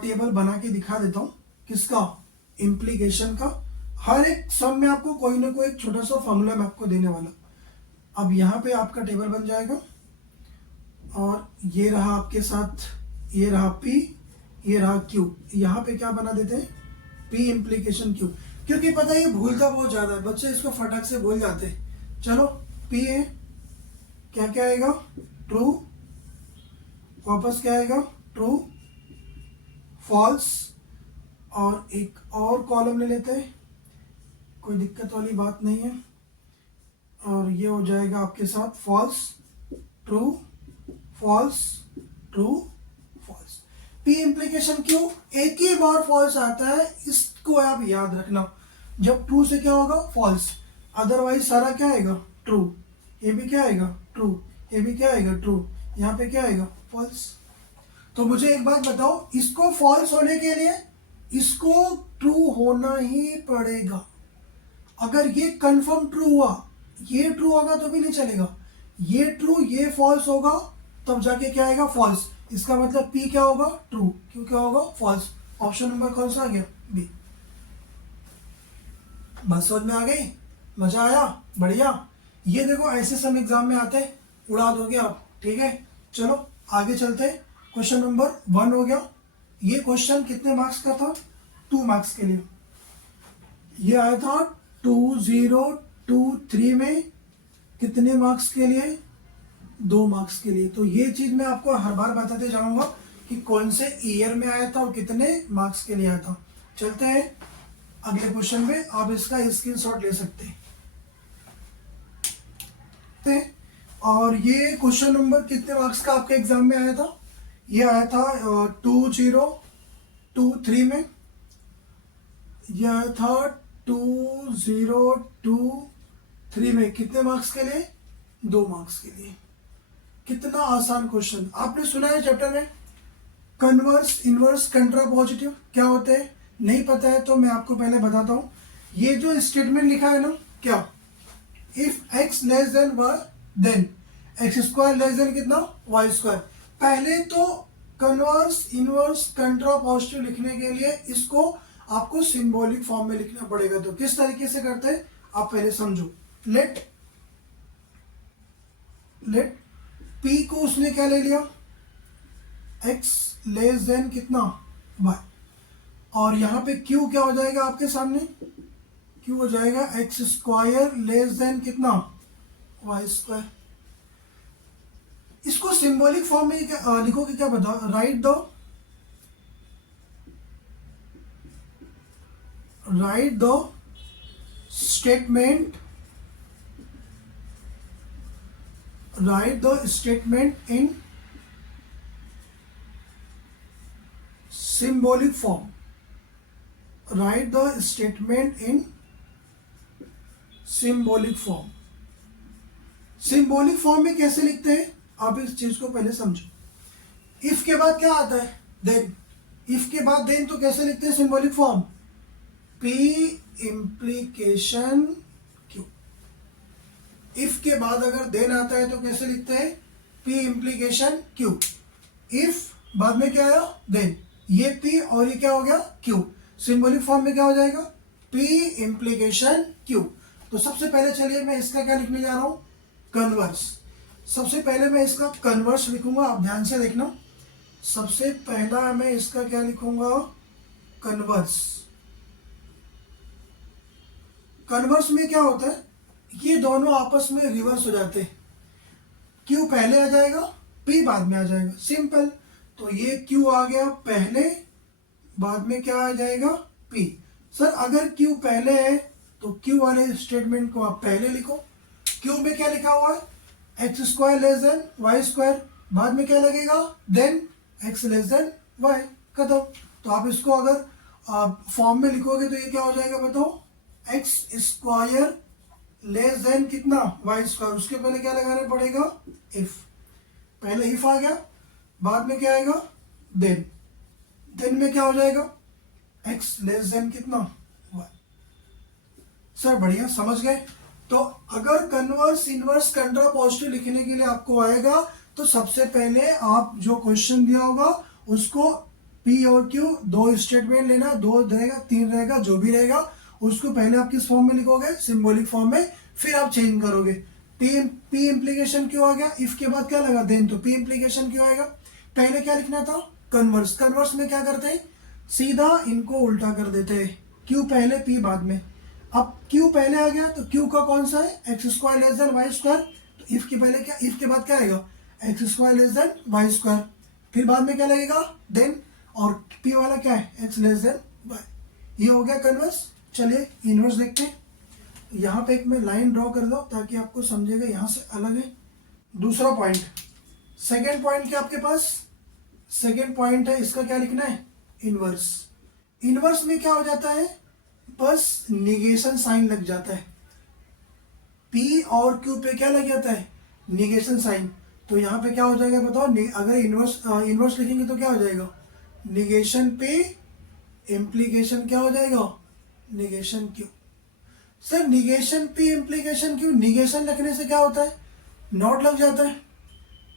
टेबल बना के दिखा देता हूँ, किसका, इंप्लीकेशन का। हर एक सम में आपको कोई ना कोई छोटा सा फॉर्मूला मैं आपको देने वाला। अब यहाँ पे आपका टेबल बन जाएगा, और ये रहा आपके साथ, ये रहा P, ये रहा Q। यहाँ पे क्या बना देते हैं, P इंप्लीकेशन Q, क्योंकि पता है ये भूलता बहुत ज्यादा है, बच्चे इसको फटक से भूल जाते हैं। चलो P है, क्या क्या आएगा, ट्रू, वापस क्या आएगा, ट्रू, फॉल्स, और एक और कॉलम ले लेते हैं, कोई दिक्कत वाली बात नहीं है। और ये हो जाएगा आपके साथ false, true, false, true, false. P implication Q एक ही बार फॉल्स आता है, इसको आप याद रखना। जब ट्रू से क्या होगा, फॉल्स, अदरवाइज सारा क्या आएगा, ट्रू। ये भी क्या आएगा, ट्रू, ये भी क्या आएगा, ट्रू, यहाँ पे क्या आएगा, फॉल्स। तो मुझे एक बात बताओ, इसको फॉल्स होने के लिए इसको ट्रू होना ही पड़ेगा। अगर ये कंफर्म ट्रू हुआ, ये ट्रू होगा तो भी नहीं चलेगा, ये ट्रू ये फॉल्स होगा, तब जाके क्या आएगा, फॉल्स। इसका मतलब पी क्या होगा, ट्रू, क्यों क्या होगा, फॉल्स। ऑप्शन नंबर कौन सा आ गया, बी। बस समझ में आ गई, मजा आया, बढ़िया। ये देखो ऐसे सम एग्जाम में आते हैं, उड़ा दोगे आप, ठीक है। चलो आगे चलते हैं। क्वेश्चन नंबर 1 हो गया। ये क्वेश्चन कितने मार्क्स का था, 2 मार्क्स के लिए। ये आया था 2023 में, कितने मार्क्स के लिए, 2 मार्क्स के लिए। तो ये चीज मैं आपको हर बार बताते जाऊंगा कि कौन से ईयर में आया था और कितने मार्क्स के लिए आया था। चलते हैं अगले क्वेश्चन में, आप इसका स्क्रीनशॉट ले सकते हैं। और ये क्वेश्चन नंबर कितने मार्क्स का आपके एग्जाम में आया था, ये आया था 2023 में, ये आया था 2023 में, कितने मार्क्स के लिए, 2 मार्क्स के लिए। कितना आसान क्वेश्चन। आपने सुना है चैप्टर में कन्वर्स, इनवर्स, कंट्रापोजिटिव क्या होते हैं, नहीं पता है तो मैं आपको पहले बताता हूं। ये जो स्टेटमेंट लिखा है ना, क्या, if x less than y then x square less than कितना, वाई स्क्वायर। पहले तो कन्वर्स, इनवर्स, कंट्रापोजिटिव लिखने के लिए इसको आपको सिंबॉलिक फॉर्म में लिखना पड़ेगा। तो किस तरीके से करते हैं आप पहले समझो। लेट पी को उसने क्या ले लिया, एक्स लेस देन कितना, वाई, और यहां पे क्यू क्या हो जाएगा आपके सामने, क्यू हो जाएगा एक्स स्क्वायर लेस देन कितना, वाई स्क्वायर। इसको सिंबॉलिक फॉर्म में लिखोगे क्या, बताओ। Right the statement, write the statement in symbolic form, write the statement in symbolic form। Symbolic form में कैसे लिखते हैं, आप इस चीज को पहले समझो। इफ के बाद क्या आता है, देन। इफ के बाद देन तो कैसे लिखते हैं symbolic form, P implication Q. If के बाद अगर देन आता है तो कैसे लिखते हैं, पी इम्प्लीकेशन क्यू। इफ बाद में क्या आया, देन, ये पी और ये क्या हो गया, क्यू। सिंबॉलिक फॉर्म में क्या हो जाएगा, पी इम्प्लीकेशन क्यू। तो सबसे पहले चलिए मैं इसका क्या लिखने जा रहा हूं, कन्वर्स। सबसे पहले मैं इसका कन्वर्स लिखूंगा, आप ध्यान से देखना। सबसे पहला मैं इसका क्या लिखूंगा, कन्वर्स। कन्वर्स में क्या होता है, ये दोनों आपस में रिवर्स हो जाते हैं। क्यू पहले आ जाएगा, पी बाद में आ जाएगा, सिंपल। तो ये क्यू आ गया पहले, बाद में क्या आ जाएगा, पी। सर अगर क्यू पहले है तो क्यू वाले स्टेटमेंट को आप पहले लिखो। क्यू में क्या लिखा हुआ है, x square less than y square, बाद में क्या लगेगा, then x less than y, खत्म। तो आप इसको अगर फॉर्म में लिखोगे तो ये क्या हो जाएगा बताओ, एक्स स्क्वायर लेस देन कितना, वाई स्क्वायर। उसके पहले क्या लगाना पड़ेगा, इफ। पहले इफ आ गया, बाद में क्या आएगा, देन। देन में क्या हो जाएगा, एक्स लेस देन कितना, वाई। सर बढ़िया, समझ गए। तो अगर कन्वर्स, इनवर्स, कंट्रापोजिटिव लिखने के लिए आपको आएगा तो सबसे पहले आप जो क्वेश्चन दिया होगा उसको पी और क्यू, 2 स्टेटमेंट लेना, 2 रहेगा 3 रहेगा, जो भी रहेगा उसको पहले आप किस फॉर्म में लिखोगे, सिंबॉलिक फॉर्म में। फिर आप चेंज करोगे। पी इम्प्लीकेशन क्यों आ गया, इफ के बाद क्या लगा, देन, तो पी इम्प्लीकेशन क्यों आएगा। पहले क्या लिखना था, कन्वर्स। कन्वर्स में क्या करते हैं, सीधा इनको उल्टा कर देते हैं, क्यू पहले पी बाद में। अब क्यू पहले आ गया तो क्यू का कौन सा है, x square less than y square. तो इफ के पहले क्या, इफ के बाद क्या आएगा, x square less than y square. फिर बाद में क्या लगेगा, देन, और पी वाला क्या है, एक्स लेस देन वाई। ये हो गया कन्वर्स। चलिए इनवर्स देखते हैं। यहाँ पे एक मैं लाइन ड्रॉ कर दो ताकि आपको समझेगा, यहाँ से अलग है। दूसरा पॉइंट, सेकेंड पॉइंट क्या आपके पास, सेकेंड पॉइंट है, इसका क्या लिखना है, इनवर्स। इनवर्स में क्या हो जाता है, बस निगेशन साइन लग जाता है। P और Q पे क्या लग जाता है, निगेशन साइन। तो यहाँ पे क्या हो जाएगा बताओ, अगर इनवर्स लिखेंगे तो क्या हो जाएगा, निगेशन पे इम्प्लीकेशन क्या हो जाएगा, निगेशन क्यू। सर निगेशन पे इम्प्लीकेशन क्यू, निगेशन लिखने से क्या होता है, नॉट लग जाता है।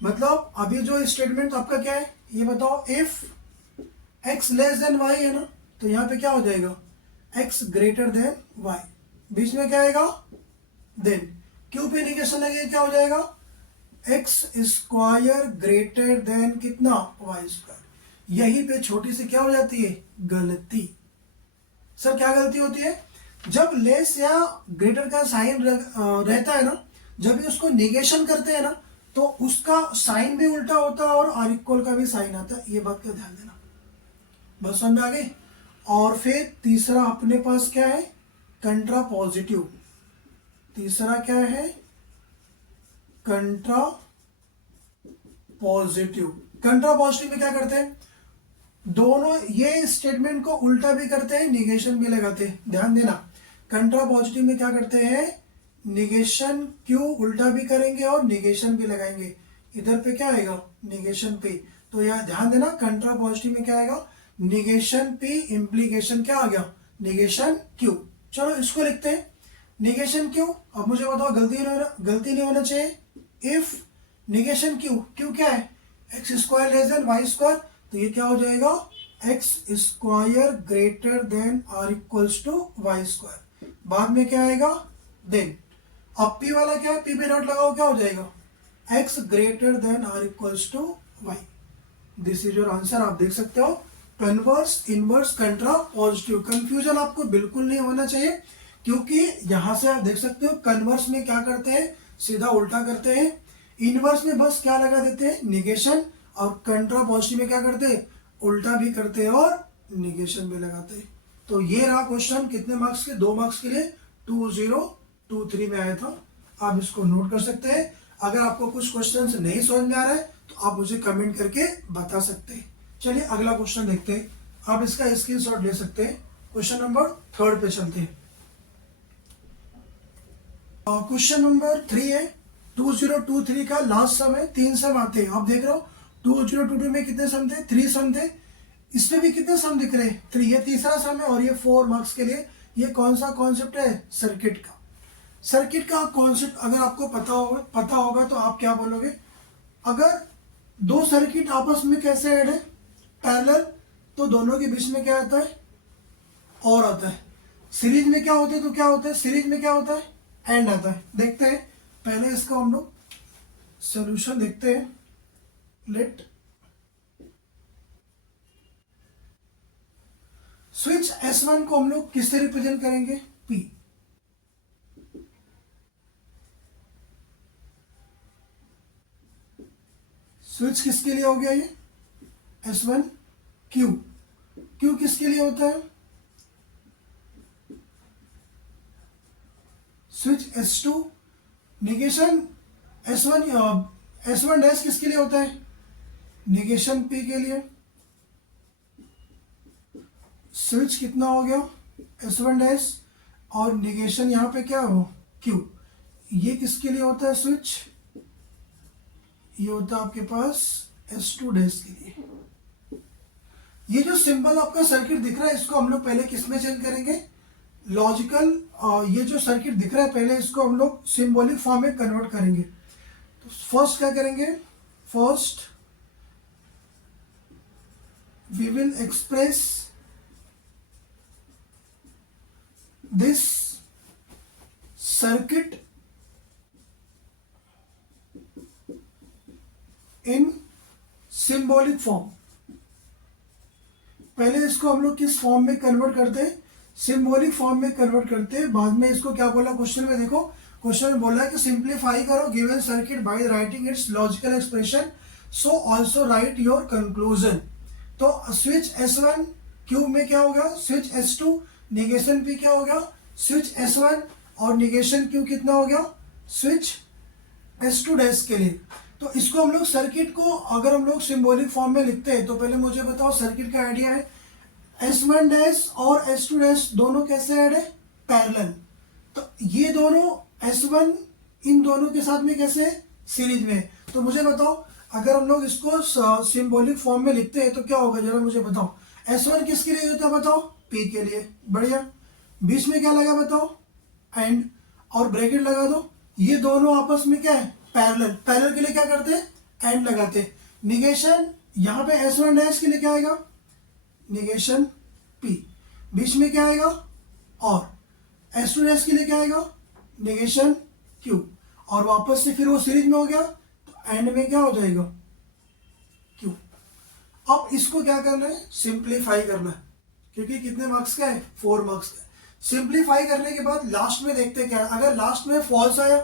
मतलब अभी जो स्टेटमेंट आपका क्या है ये बताओ, if x less than y है ना, तो यहाँ पे क्या हो जाएगा, x ग्रेटर देन y, बीच में क्या आएगा, देन क्यू पे निगेशन लगेगा क्या हो जाएगा, x स्क्वायर ग्रेटर देन कितना, y स्क्वायर। यही पे छोटी सी क्या हो जाती है, गलती। सर क्या गलती होती है, जब लेस या ग्रेटर का साइन रहता है ना, जब भी उसको निगेशन करते हैं ना, तो उसका साइन भी उल्टा होता है और आर इक्वल का भी साइन आता है, ये बात का ध्यान देना। बस समझ में आ गई। और फिर तीसरा अपने पास क्या है, कंट्रा पॉजिटिव। तीसरा क्या है, कंट्रा पॉजिटिव। कंट्रा पॉजिटिव में क्या करते हैं, दोनों ये स्टेटमेंट को उल्टा भी करते हैं, निगेशन भी लगाते हैं। ध्यान देना, कंट्रा पॉजिटिव में क्या करते हैं, निगेशन क्यू उल्टा भी करेंगे और निगेशन भी लगाएंगे। इधर पे क्या आएगा, निगेशन पे। तो यहाँ ध्यान देना, कंट्रा पॉजिटिव में क्या आएगा, निगेशन पे इम्प्लीकेशन क्या आ गया, निगेशन क्यू। चलो इसको लिखते हैं, निगेशन क्यू। अब मुझे बताओ गलती नहीं होना चाहिए। इफ निगेशन क्यू, क्यू क्या है, x square less than y square, तो ये क्या हो जाएगा, x square greater than or equals to y square. बाद में क्या आएगा, देन। अब पी वाला क्या है, पी पे डॉट लगाओ, क्या हो जाएगा, x greater than or equals to y. This is your answer. आप देख सकते हो, converse, inverse, contrapositive. Confusion आपको बिल्कुल नहीं होना चाहिए, क्योंकि यहां से आप देख सकते हो कन्वर्स में क्या करते हैं, सीधा उल्टा करते हैं। इनवर्स में बस क्या लगा देते हैं, निगेशन। और कंट्रा पॉजिटिव में क्या करते हैं, उल्टा भी करते हैं और निगेशन भी लगाते हैं। तो ये रहा क्वेश्चन, कितने मार्क्स के, 2 मार्क्स के लिए, 2023 में आया था। आप इसको नोट कर सकते हैं। अगर आपको कुछ क्वेश्चंस नहीं समझ में आ रहा है तो आप मुझे कमेंट करके बता सकते हैं। चलिए अगला क्वेश्चन देखते हैं। आप इसका स्क्रीनशॉट ले सकते हैं। क्वेश्चन नंबर 3 पे चलते हैं। क्वेश्चन नंबर 3 है, 2023 का लास्ट सम है। 3 सम आते हैं, आप देख रहे हो। 2022 में कितने सम थे, 3 सम थे। इसमें भी कितने सम दिख रहे हैं, 3। ये तीसरा सम है और ये 4 मार्क्स के लिए। ये कौन सा कॉन्सेप्ट है, सर्किट का। सर्किट का कॉन्सेप्ट अगर आपको पता होगा तो आप क्या बोलोगे, अगर 2 सर्किट आपस में कैसे ऐड है, पैरेलल, तो दोनों के बीच में क्या आता है, और आता है। सीरीज में क्या होता है, तो क्या होता है, सीरीज में क्या होता है, एंड आता है। देखते हैं, पहले इसका हम लोग सोल्यूशन देखते हैं। लेट स्विच S1 को हम लोग किससे रिप्रेजेंट करेंगे, P। स्विच किसके लिए हो गया ये, S1, Q। Q किसके लिए होता है, switch S2। Negation S1 dash किसके लिए होता है, निगेशन P के लिए। स्विच कितना हो गया, S1 डैश, और निगेशन यहाँ पे क्या हो, Q। ये किसके लिए होता है स्विच, ये होता है आपके पास S2 डैश के लिए। ये जो सिंबल आपका सर्किट दिख रहा है, इसको हम लोग पहले किस में चेंज करेंगे, लॉजिकल। ये जो सर्किट दिख रहा है पहले इसको हम लोग सिंबॉलिक फॉर्म में कन्वर्ट करेंगे। तो फर्स्ट क्या करेंगे, first we will express this circuit in symbolic form. पहले इसको हम लोग किस फॉर्म में कन्वर्ट करते हैं, सिंबॉलिक फॉर्म में कन्वर्ट करते हैं। बाद में इसको क्या बोला क्वेश्चन में, देखो क्वेश्चन में बोला है कि सिंप्लीफाई करो given circuit by writing it's logical expression, so also right your conclusion. तो स्विच S1 Q में क्या होगा, स्विच S2 निगेशन P क्या हो गया, स्विच S1 और निगेशन Q कितना हो गया, स्विच S2 डैश के लिए। तो इसको हम लोग सर्किट को अगर हम लोग सिंबॉलिक फॉर्म में लिखते हैं, तो पहले मुझे बताओ सर्किट का आइडिया है, S1 डैश और S2 डैश दोनों कैसे ऐड है, पैरेलल। तो ये दोनों S1 इन दोनों के साथ में कैसे, सीरीज में। तो मुझे बताओ अगर हम लोग इसको सिंबॉलिक फॉर्म में लिखते हैं तो क्या होगा, जरा मुझे बताओ। S1 किसके लिए होता है बताओ, P के लिए, बढ़िया। बीच में क्या लगा बताओ, एंड, और ब्रैकेट लगा दो। ये दोनों आपस में क्या है, पैरेलल। पैरेलल के लिए क्या करते हैं, एंड लगाते हैं। निगेशन यहाँ पे S1 डैश के लिए क्या आएगा, निगेशन P। बीच में क्या आएगा, और S2 डैश के लिए क्या आएगा, निगेशन Q। और वापस से फिर वो सीरीज में हो गया तो एंड में क्या हो जाएगा, Q। अब इसको क्या करना है, सिंप्लीफाई करना है, क्योंकि कितने मार्क्स का है, 4 मार्क्स का है। सिंप्लीफाई करने के बाद लास्ट में देखते हैं क्या है। अगर लास्ट में फॉल्स आया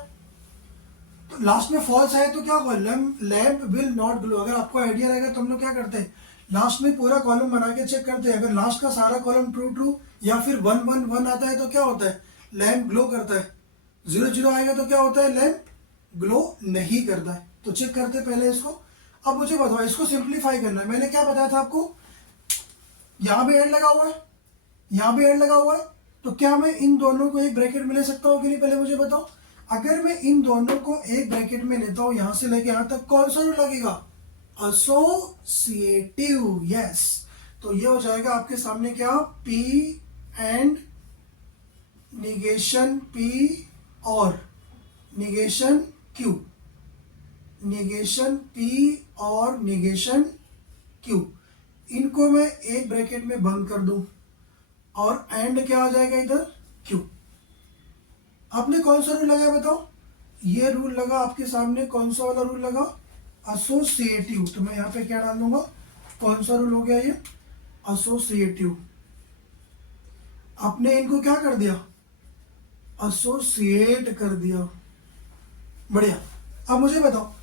तो लास्ट में फॉल्स आया तो क्या होगा, लैम्प विल नॉट ग्लो। अगर आपको आइडिया रहेगा तो हम लोग क्या करते हैं, लास्ट में पूरा कॉलम बना के चेक करते हैं। अगर लास्ट का सारा कॉलम ट्रू ट्रू या फिर 1 1 1 आता है तो क्या होता है, लैम्प ग्लो करता है। 0 0 आएगा तो क्या होता है, लैम्प ग्लो नहीं करता है। तो चेक करते हैं पहले इसको। अब मुझे बताओ इसको सिंप्लीफाई करना है। मैंने क्या बताया था आपको, यहाँ भी एंड लगा हुआ है, यहाँ भी एंड लगा हुआ है, तो क्या मैं इन दोनों को एक ब्रैकेट में ले सकता हूँ कि नहीं, पहले मुझे बताओ। अगर मैं इन दोनों को एक ब्रैकेट में लेता हूँ, यहां से लेके यहां तक, कौन सा रूल लगेगा, एसोसिएटिव, यस। तो ये हो जाएगा आपके सामने क्या, P एंड निगेशन P और निगेशन Q, निगेशन P और निगेशन Q। इनको मैं एक ब्रैकेट में बंद कर दूं और एंड क्या आ जाएगा इधर, Q। आपने कौन सा रूल लगाया बताओ, ये रूल लगा आपके सामने, कौन सा वाला रूल लगा, एसोसिएटिव। तो मैं यहाँ पे क्या डाल दूंगा, कौन सा रूल हो गया ये, एसोसिएटिव। आपने इनको क्या कर दिया, एसोसिएट कर दिया, बढ़िया। अब मुझे बताओ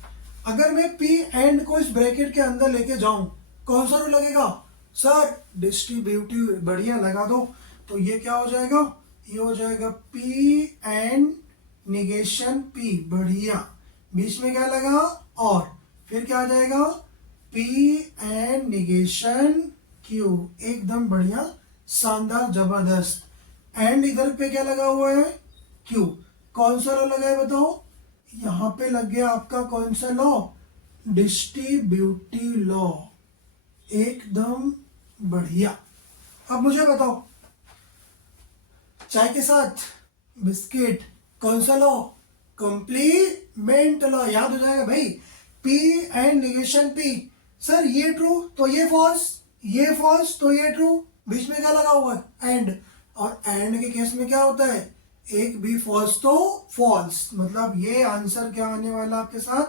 अगर मैं P एंड को इस ब्रैकेट के अंदर लेके जाऊं, कौन सा रूल लगेगा, सर डिस्ट्रीब्यूटिव, बढ़िया लगा दो। तो ये क्या हो जाएगा, ये हो जाएगा P एंड निगेशन P, बढ़िया। बीच में क्या लगा, और फिर क्या आ जाएगा, P एंड निगेशन Q, एकदम बढ़िया, शानदार, जबरदस्त। एंड इधर पे क्या लगा हुआ है, Q। कौन सा लॉ लगा है बताओ, यहां पे लग गया आपका कौन सा लॉ, डिस्ट्रीब्यूटिव लॉ, एकदम बढ़िया। अब मुझे बताओ चाय के साथ बिस्किट, कौन सा लॉ, कंप्लीमेंट लॉ, याद हो जाएगा भाई। P and negation P, sir ये ट्रू तो ये फॉल्स, ये फॉल्स तो ये ट्रू, बीच में क्या लगा हुआ है, एंड। और एंड के केस में क्या होता है, एक भी फॉल्स तो फॉल्स, मतलब ये आंसर क्या आने वाला आपके साथ,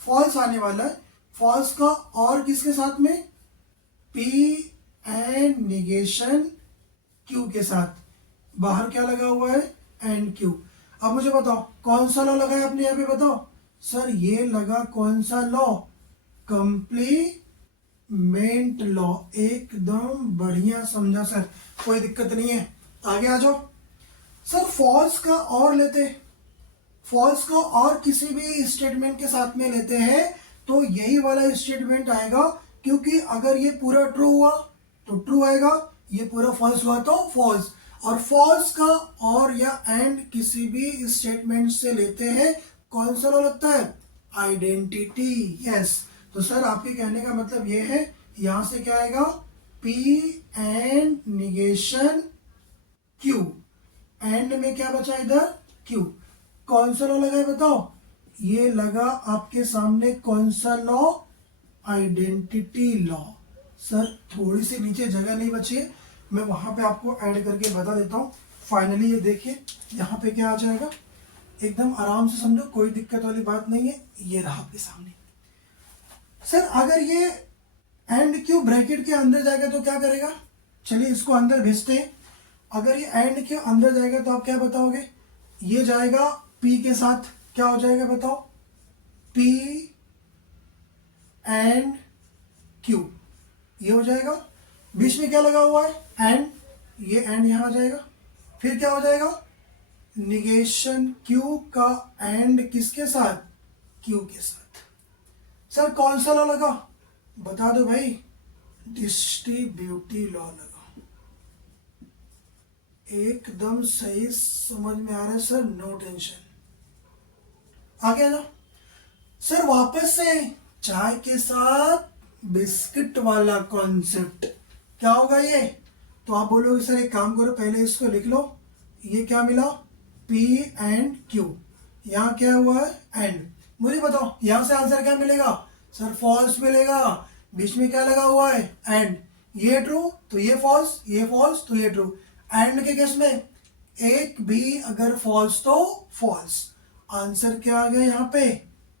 फॉल्स आने वाला है। फॉल्स का और किसके साथ में, P एंड निगेशन Q के साथ। बाहर क्या लगा हुआ है, एंड Q। अब मुझे बताओ कौन सा लॉ लगा है आपने यहाँ पे, बताओ सर ये लगा कौन सा लॉ, कंप्लीमेंट लॉ, एकदम बढ़िया, समझा सर, कोई दिक्कत नहीं है। आगे आ जाओ सर, फॉल्स का और लेते, फॉल्स को और किसी भी स्टेटमेंट के साथ में लेते हैं तो यही वाला स्टेटमेंट आएगा, क्योंकि अगर ये पूरा ट्रू हुआ तो ट्रू आएगा, ये पूरा फॉल्स हुआ तो फॉल्स। और फॉल्स का और या एंड किसी भी स्टेटमेंट से लेते हैं, कौन सा लॉ लगता है, आइडेंटिटी, यस। तो सर आपके कहने का मतलब ये है, यहां से क्या आएगा, P and negation Q, and में क्या बचा इधर, Q। कौन सा लॉ लगा है बताओ, ये लगा आपके सामने कौन सा लॉ, आइडेंटिटी लॉ। सर थोड़ी सी नीचे जगह नहीं बची है, मैं वहां पे आपको ऐड करके बता देता हूँ। फाइनली ये देखिए यहाँ पे क्या आ जाएगा, एकदम आराम से समझो, कोई दिक्कत वाली बात नहीं है। ये रहा आपके सामने। सर अगर ये एंड क्यू ब्रैकेट के अंदर जाएगा तो क्या करेगा, चलिए इसको अंदर भेजते हैं। अगर ये एंड के अंदर जाएगा तो आप क्या बताओगे, ये जाएगा P के साथ, क्या हो जाएगा बताओ, P एंड Q, ये हो जाएगा। बीच में क्या लगा हुआ है, एंड, ये एंड यहां आ जाएगा। फिर क्या हो जाएगा, निगेशन Q का एंड किसके साथ, Q के साथ। सर कौन सा लॉ लगा, बता दो भाई, डिस्ट्रीब्यूटिव लॉ लगा, एकदम सही समझ में आ रहा है सर, नो टेंशन। आगे आ जाओ सर, वापस से चाय के साथ बिस्किट वाला कॉन्सेप्ट क्या होगा ये? तो आप बोलोगे सर एक काम करो, पहले इसको लिख लो, ये क्या मिला, P एंड Q, यहाँ क्या हुआ है एंड। मुझे बताओ यहाँ से आंसर क्या मिलेगा सर, फॉल्स मिलेगा, बीच में क्या लगा हुआ है एंड, ये ट्रू तो ये फॉल्स, ये फॉल्स तो ये ट्रू। एंड के केस में एक भी अगर फॉल्स तो फॉल्स, आंसर क्या आ गया यहाँ पे,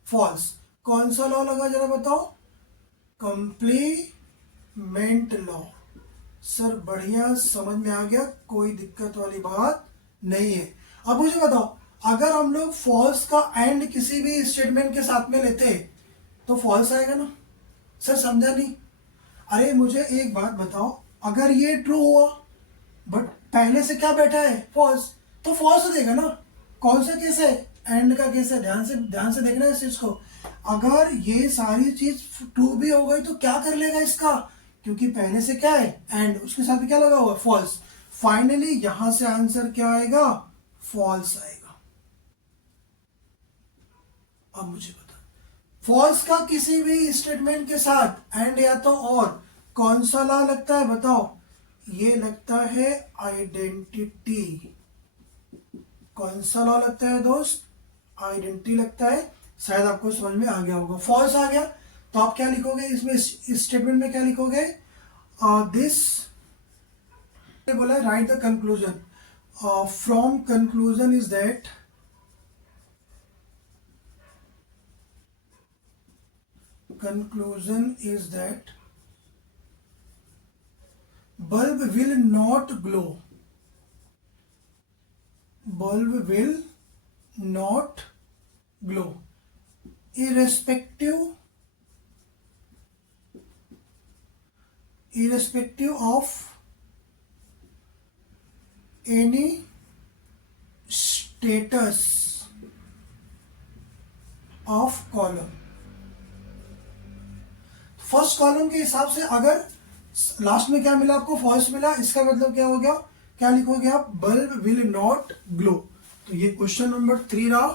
फॉल्स। कौन सा लॉ लगा जरा बताओ, कंप्लीमेंट लॉ। सर बढ़िया, समझ में आ गया, कोई दिक्कत वाली बात नहीं है। अब मुझे बताओ अगर हम लोग फॉल्स का एंड किसी भी स्टेटमेंट के साथ में लेते तो फॉल्स आएगा ना सर, समझा नहीं? अरे मुझे एक बात बताओ, अगर ये ट्रू हुआ बट पहले से क्या बैठा है फॉल्स, तो फॉल्स देगा ना। कौन सा केस है, एंड का केस है, ध्यान से देखना है इस चीज को। अगर ये सारी चीज ट्रू भी हो गई तो क्या कर लेगा इसका, क्योंकि पहले से क्या है एंड, उसके साथ में क्या लगा हुआ है फॉल्स। फाइनली यहां से आंसर क्या आएगा, फॉल्स आएगा। अब मुझे बता, फॉल्स का किसी भी स्टेटमेंट के साथ एंड या तो और कौन सा लॉ लगता है बताओ, ये लगता है आइडेंटिटी। कौन सा लॉ लगता है दोस्त, आइडेंटिटी लगता है। शायद आपको समझ में आ गया होगा। फॉल्स आ गया तो आप क्या लिखोगे इसमें, इस स्टेटमेंट में क्या लिखोगे, दिस बोला है right the conclusion, from conclusion is that bulb will not glow, bulb will not glow irrespective of any status of column। First column के हिसाब से अगर लास्ट में क्या मिला आपको, फॉल्स मिला, इसका मतलब क्या हो गया, क्या लिखोगे आप, बल्ब विल नॉट ग्लो। तो ये क्वेश्चन नंबर 3 रहा,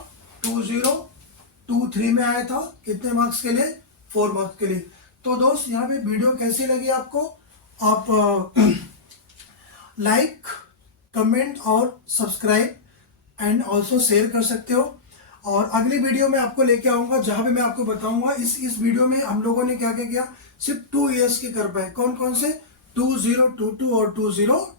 2023 में आया था। कितने मार्क्स के लिए, 4 मार्क्स के लिए। तो दोस्त यहाँ पे वीडियो कैसी लगी आपको, आप लाइक, कमेंट और सब्सक्राइब एंड ऑल्सो शेयर कर सकते हो। और अगली वीडियो में आपको लेके आऊंगा जहां पे मैं आपको बताऊंगा इस वीडियो में हम लोगों ने क्या क्या किया। सिर्फ 2 ईयर्स के कर पाए, कौन कौन से, 2022 और 20